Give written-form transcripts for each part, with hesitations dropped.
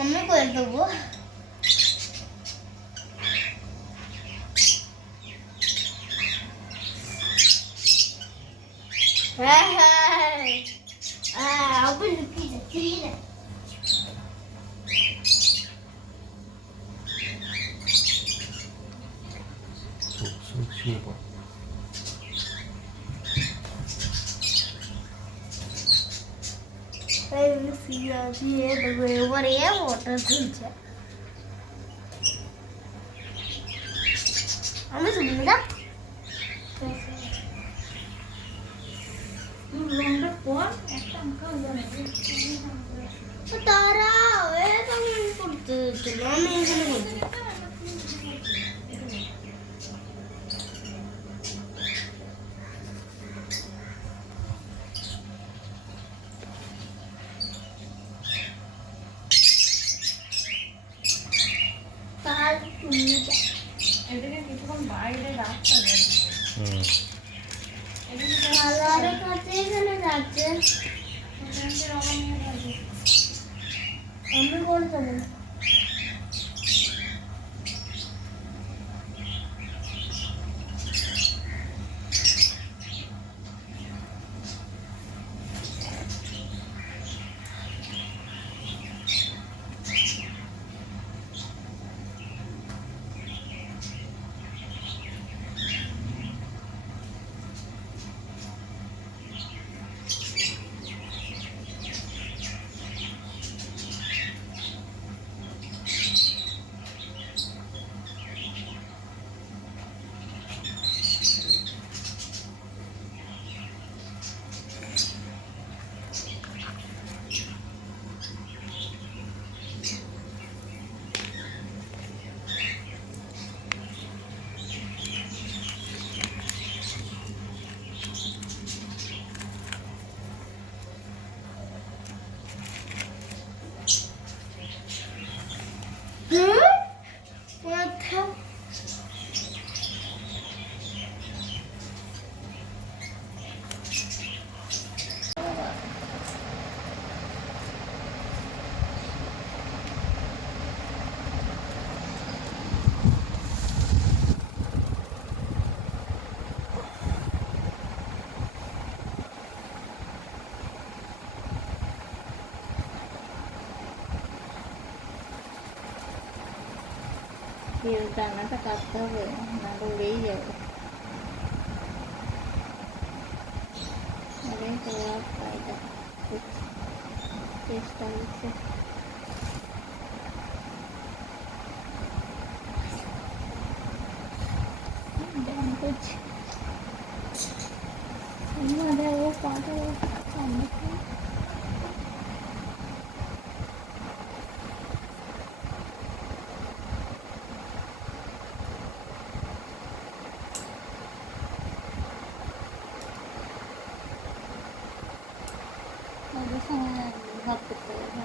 আমি করে দেবো। হ্যাঁ হ্যাঁ আবার লুকিয়ে যাচ্ছি। শুয়ে পড়। এবারে ওটা তুলছে আমি শুনি না তারা করতে আমি এখানে বলছি কাল তুমি এদিকে কিছুক্ষণ বাইরে রাস্তা কালারের কাছে এখানে যাচ্ছে আমি করে দেবো ডানাটা কাটতে হবে না উড়েই যাবে অনেক ফায়দা চেষ্টা হচ্ছে ও পাটা ভাব করতে হবে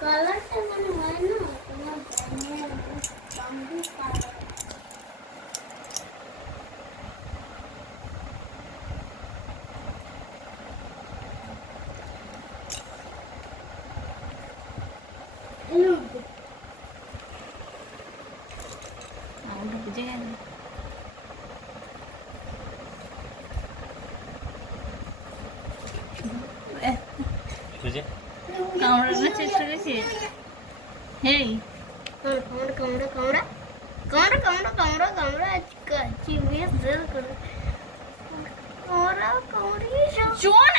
কালারটা মনে হয় না তোমার বাম্বু কালার। ওটা বুঝে গেল। বুঝে কামড়ানোর চেষ্টা করছি। হেই কামড়া কামড়া কামড়া কামড়া কামড়া কামড়া কামড়া চিবিয়ে জেল করে কামড়া কামড়িয়ে যাও। চোন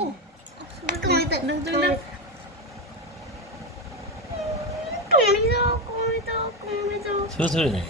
ও কামড়ি দাও কামড়ি দাও কামড়ি দাও কামড়ি দাও শুধু ছুড়ে দেয়।